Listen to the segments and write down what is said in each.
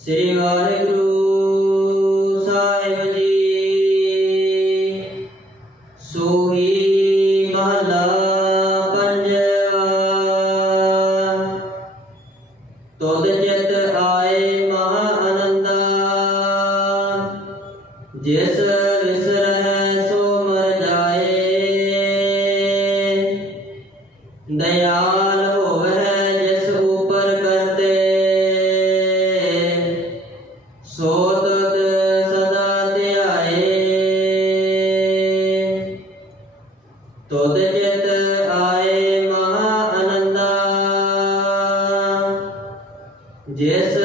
ਸ੍ਰੀ ਵਾਹਿਗੁਰੂ ਸਾਹਿਬ ਜੀ। ਸੋਹੀ ਮਹਲਾ ਪੰਜਵਾ। ਤੁਧ ਚਿਤ ਆਏ ਮਹਾ ਆਨੰਦਾ ਜਿਸ ਤੁਧ ਚਿਤ ਆਏ ਮਹਾ ਅਨੰਦਾ। ਜਿਸ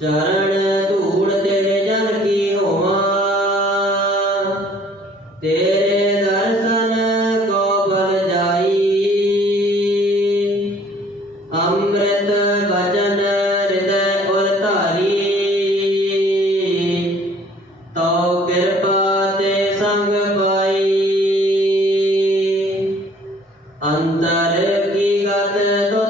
ਚਰਨ ਧੂੜ ਤੇਰੇ ਜਨ ਕੀ ਹੋਵਾਂ? ਤੇਰੇ ਦਰਸ਼ਨ ਕੋ ਬਲ ਜਾਈ। ਅੰਮ੍ਰਿਤ ਵਚਨ ਹਿਰਦੈ ਉਰ ਧਾਰੀ। ਤਉ ਕਿਰਪਾ ਤੇ ਸੰਗ ਪਾਈ। ਅੰਤਰ ਕੀ ਗਤ ਤੁਧ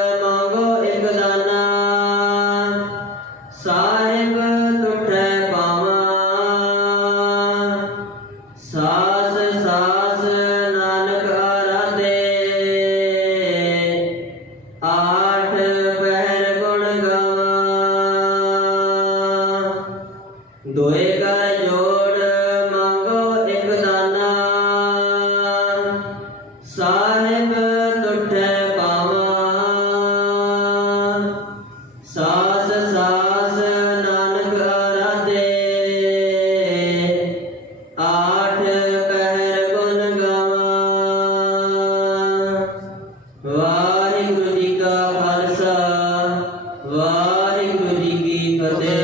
ਦੋਏ ਕਾ ਜੋੜ ਮੰਗੋ ਇੱਕ ਦਾਨਾ। ਸਾਹਿਬ ਟੁੱਟੇ ਪਾਵਾ। ਸਾਸ ਸਾਸ ਨਾਨਕ ਆਰਾਧੇ ਆਠ ਪਹਿਰ ਗੁਣ ਗਾਵਾ। ਵਾਹਿਗੁਰੂ ਜੀ ਕਾ ਖਾਲਸਾ, ਵਾਹਿਗੁਰੂ ਜੀ ਕੀ ਫਤਿਹ।